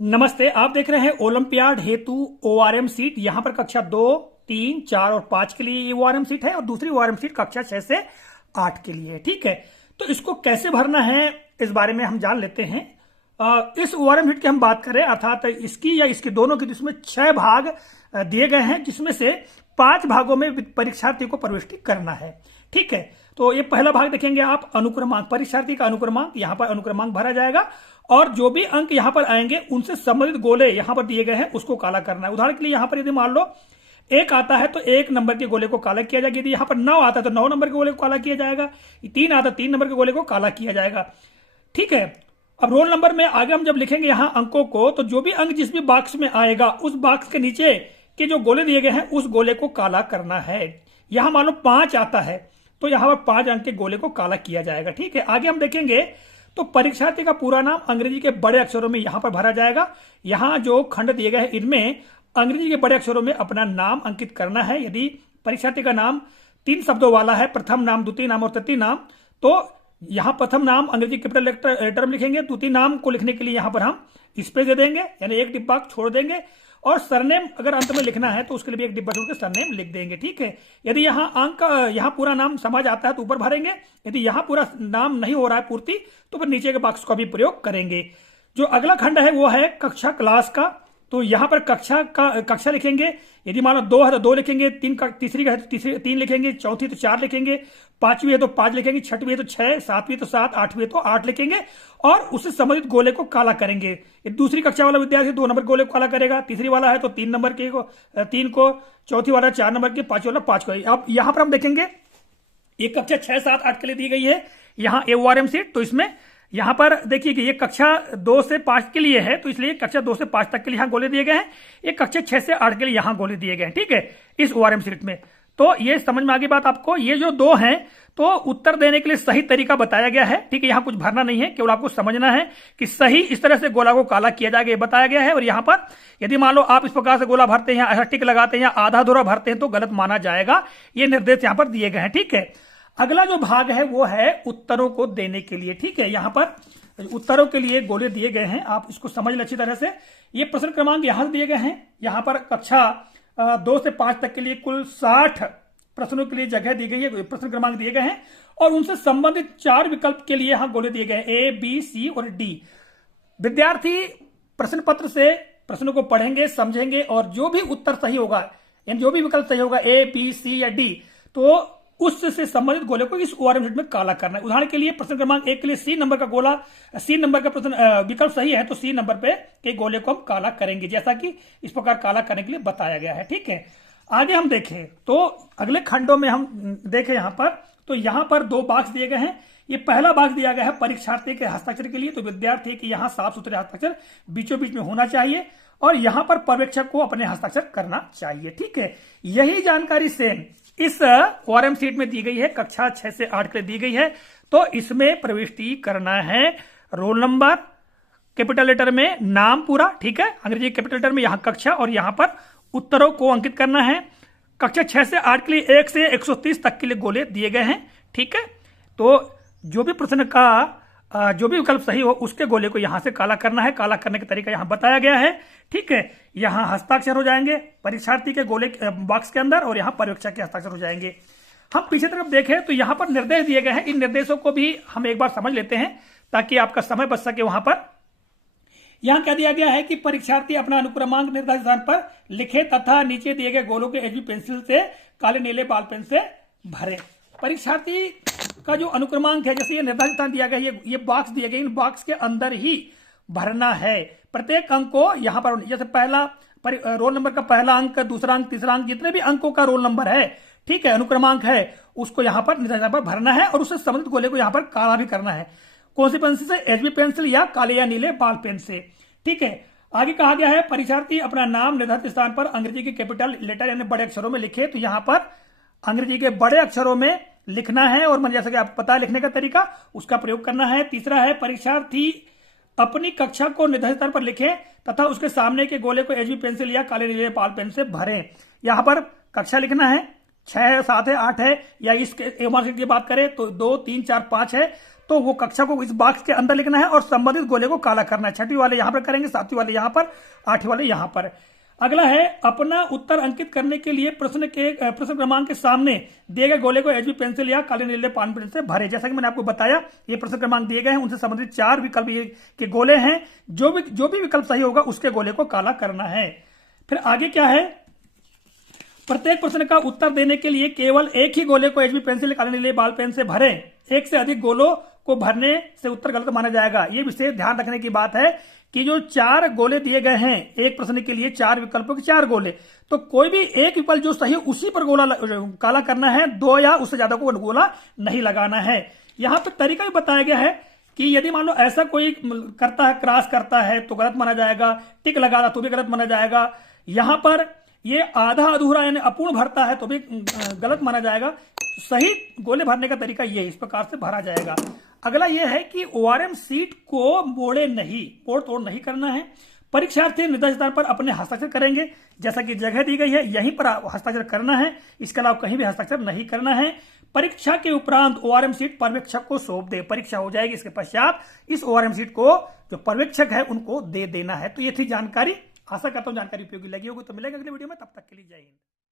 नमस्ते। आप देख रहे हैं ओलंपियाड हेतु ओआरएम सीट। यहां पर कक्षा 2, 3, 4 और 5 के लिए ये ओआरएम सीट है और दूसरी ओआरएम सीट कक्षा 6 से 8 के लिए है। ठीक है, तो इसको कैसे भरना है इस बारे में हम जान लेते हैं। इस ओआरएम सीट की हम बात करें अर्थात इसकी या इसकी दोनों की, जिसमें 6 भाग दिए गए हैं, जिसमें से 5 भागों में परीक्षार्थी को प्रविष्टि करना है। ठीक है, तो ये पहला भाग देखेंगे आप, अनुक्रमांक, परीक्षार्थी का अनुक्रमांक। यहां पर अनुक्रमांक भरा जाएगा और जो भी अंक यहां पर आएंगे उनसे संबंधित गोले यहां पर दिए गए हैं उसको काला करना है। उदाहरण के लिए यहां पर यदि मान लो 1 आता है तो 1 नंबर के गोले को काला किया जाएगा। यदि यहां पर 9 आता है तो 9 नंबर के गोले को काला किया जाएगा। 3 आता है 3 नंबर के गोले को काला किया जाएगा। ठीक है, अब रोल नंबर में आगे हम जब लिखेंगे यहां अंकों को, तो जो भी अंक जिस भी बॉक्स में आएगा उस बॉक्स के नीचे के जो गोले दिए गए हैं उस गोले को काला करना है। यहां मान लो 5 आता है तो यहां पर 5 अंक के गोले को काला किया जाएगा। ठीक है, आगे हम देखेंगे तो परीक्षार्थी का पूरा नाम अंग्रेजी के बड़े अक्षरों में यहां पर भरा जाएगा। यहां जो खंड दिए गए हैं इनमें अंग्रेजी के बड़े अक्षरों में अपना नाम अंकित करना है। यदि परीक्षार्थी का नाम 3 शब्दों वाला है, प्रथम नाम, द्वितीय नाम और तृतीय नाम, तो यहां प्रथम नाम अंग्रेजी कैपिटल लेटर में लिखेंगे। द्वितीय नाम को लिखने के लिए यहां पर हम स्पेस दे देंगे, यानी एक डिब्बा छोड़ देंगे। और सरनेम अगर अंत में लिखना है तो उसके लिए भी एक डिब्बा छोड़ के सरनेम लिख देंगे। ठीक है, यदि यहाँ पूरा नाम समझ आता है तो ऊपर भरेंगे। यदि यहाँ पूरा नाम नहीं हो रहा है पूर्ति तो फिर नीचे के बॉक्स का भी प्रयोग करेंगे। जो अगला खंड है वो है कक्षा क्लास का। तो यहाँ पर कक्षा लिखेंगे। यदि मान लो 2 है तो 2 लिखेंगे, तीसरी का है तो 3 लिखेंगे, चौथी तो 4 लिखेंगे, 5वीं है तो 5 लिखेंगे, 6वीं है तो 6, 7वीं तो 7, 8वीं है तो 8 लिखेंगे और उससे संबंधित गोले को काला करेंगे। दूसरी कक्षा वाला विद्यार्थी 2 नंबर गोले को काला करेगा, तीसरी वाला है तो 3 नंबर के को 3 को, चौथी वाला 4 नंबर के, 5वीं वाला 5 को। अब यहां पर हम देखेंगे ये कक्षा 6, 7, 8 के लिए दी गई है यहाँ ओआरएम सीट। तो इसमें यहां पर देखिए कि ये कक्षा 2 से 5 के लिए है, तो इसलिए कक्षा 2 से 5 तक के लिए यहां गोले दिए गए हैं। ये कक्षा 6 से 8 के लिए यहां गोले दिए गए हैं। ठीक है, इस ओआरएम सीट में। तो ये समझ में आ गई बात आपको। ये जो 2 हैं तो उत्तर देने के लिए सही तरीका बताया गया है। ठीक है, यहां कुछ भरना नहीं है, केवल आपको समझना है कि सही इस तरह से गोला को काला किया जाएगा, ये बताया गया है। और यहां पर यदि मान लो आप इस प्रकार से गोला भरते हैं, टिक लगाते हैं या आधा धोरा भरते हैं तो गलत माना जाएगा। ये निर्देश यहां पर दिए गए हैं। ठीक है, अगला जो भाग है वो है उत्तरों को देने के लिए। ठीक है, यहां पर उत्तरों के लिए गोले दिए गए हैं, आप इसको समझ लें अच्छी तरह से। ये प्रश्न क्रमांक यहां से दिए गए हैं। यहां पर कक्षा 2 से 5 तक के लिए कुल 60 प्रश्नों के लिए जगह दी गई है, प्रश्न क्रमांक दिए गए हैं और उनसे संबंधित 4 विकल्प के लिए यहां गोले दिए गए हैं, A, B, C और D। विद्यार्थी प्रश्न पत्र से प्रश्नों को पढ़ेंगे, समझेंगे और जो भी उत्तर सही होगा, यानी जो भी विकल्प सही होगा A, B, C या D, तो उससे संबंधित गोले को इस ओआरएम शीट में काला करना है। उदाहरण के लिए प्रश्न क्रमांक 1 के लिए C नंबर का गोला, C नंबर का प्रश्न विकल्प सही है तो C नंबर पे के गोले को हम काला करेंगे, जैसा कि इस प्रकार काला करने के लिए बताया गया है। ठीक है, आगे हम देखें तो अगले खंडों में हम देखें यहां पर, तो यहां पर 2 बॉक्स दिए गए हैं। ये पहला बॉक्स दिया गया है परीक्षार्थी के हस्ताक्षर के लिए। तो विद्यार्थी के यहाँ साफ सुथरे हस्ताक्षर बीचों बीच में होना चाहिए और यहां पर पर्यवेक्षक को अपने हस्ताक्षर करना चाहिए। ठीक है, यही जानकारी सेम इस ओआरएम सीट में दी गई है, कक्षा 6 से 8 के लिए दी गई है। तो इसमें प्रविष्टि करना है रोल नंबर, कैपिटल लेटर में नाम पूरा, ठीक है, अंग्रेजी कैपिटल लेटर में यहां कक्षा और यहां पर उत्तरों को अंकित करना है। कक्षा 6 से 8 के लिए 1 से 130 तक के लिए गोले दिए गए हैं। ठीक है, तो जो भी प्रश्न का जो भी विकल्प सही हो उसके गोले को यहां से काला करना है। काला करने का तरीका यहां बताया गया है। ठीक है, यहां हस्ताक्षर हो जाएंगे परीक्षार्थी के गोले बॉक्स के अंदर और यहां पर्यवेक्षक के हस्ताक्षर हो जाएंगे। हम पीछे तरफ देखें तो यहां पर निर्देश दिए गए हैं। इन निर्देशों को भी हम एक बार समझ लेते हैं ताकि आपका समय बच सके। वहां पर यहां क्या दिया गया है कि परीक्षार्थी अपना अनुक्रमांक निर्धारित स्थान पर लिखे तथा नीचे दिए गए गोलों के HB पेंसिल से काले नीले बॉल पेन से भरे। परीक्षार्थी का जो अनुक्रमांक है, जैसे ये निर्धारित स्थान दिया गया है, ये बॉक्स दिए गए, इन बॉक्स के अंदर ही भरना है। प्रत्येक अंक को यहां पर, जैसे पहला रोल नंबर का पहला अंक, दूसरा अंक, तीसरा अंक, जितने भी अंकों का रोल नंबर है, ठीक है, अनुक्रमांक है, उसको यहां पर निर्धारित पर भरना है और उससे संबंधित गोले को यहां पर काला भी करना है। कौन सी पेंसिल से? HB पेंसिल या काले या नीले बॉल पेन से। ठीक है, आगे कहा गया है परीक्षार्थी अपना नाम निर्धारित स्थान पर अंग्रेजी के कैपिटल लेटर यानी बड़े अक्षरों में लिखे। तो यहां पर अंग्रेजी के बड़े अक्षरों में लिखना है और मन जैसा कि आपको पता है लिखने का तरीका, उसका प्रयोग करना है। तीसरा है परीक्षार्थी अपनी कक्षा को निर्धारित स्थान पर लिखे तथा उसके सामने के गोले को HB पेंसिल या काले नीले बॉल पेन से भरें। यहां पर कक्षा लिखना है, 6 है, 7 है, 8 है, या इसके ओआरएम शीट की बात करें तो 2, 3, 4, 5 है, तो वो कक्षा को इस बॉक्स के अंदर लिखना है और संबंधित गोले को काला करना है। 6वीं वाले यहां पर करेंगे, 7वीं वाले यहां पर, 8वीं वाले यहां पर। अगला है, अपना उत्तर अंकित करने के लिए प्रश्न क्रमांक के सामने दिए गए गोले को एचबी पेंसिल या काले नीले पान पेन से भरे। जैसा कि मैंने आपको बताया, ये प्रश्न क्रमांक दिए गए हैं, उनसे संबंधित 4 विकल्प के गोले हैं। जो भी विकल्प सही होगा उसके गोले को काला करना है। फिर आगे क्या है, प्रत्येक प्रश्न का उत्तर देने के लिए केवल एक ही गोले को एचबी पेंसिल काले नीले बाल पेन से भरें। एक से अधिक गोलों को भरने से उत्तर गलत माना जाएगा। यह विशेष ध्यान रखने की बात है कि जो 4 गोले दिए गए हैं, एक प्रश्न के लिए 4 विकल्पों के 4 गोले, तो कोई भी एक विकल्प जो सही उसी पर गोला काला करना है, 2 या उससे ज्यादा को गोला नहीं लगाना है। यहां पर तरीका भी बताया गया है कि यदि मान लो ऐसा कोई करता है, क्रॉस करता है तो गलत माना जाएगा, टिक लगाना तो भी गलत माना जाएगा। यहां पर ये आधा अधूरा यानी अपूर्ण भरता है तो भी गलत माना जाएगा। सही गोले भरने का तरीका ये इस प्रकार से भरा जाएगा। अगला ये है कि ओआरएम शीट को मोड़ तोड़ नहीं करना है। परीक्षार्थी निर्धारित स्थान पर अपने हस्ताक्षर करेंगे, जैसा कि जगह दी गई है यहीं पर हस्ताक्षर करना है, इसके अलावा कहीं भी हस्ताक्षर नहीं करना है। परीक्षा के उपरांत ओआरएम शीट पर्यवेक्षक को सौंप दे। परीक्षा हो जाएगी, इसके पश्चात इस ओआरएम शीट को जो पर्यवेक्षक है उनको दे देना है। तो ये थी जानकारी। आशा करता हूं जानकारी उपयोगी लगी होगी। तो मिलेगा अगले वीडियो में, तब तक के लिए जय हिंद।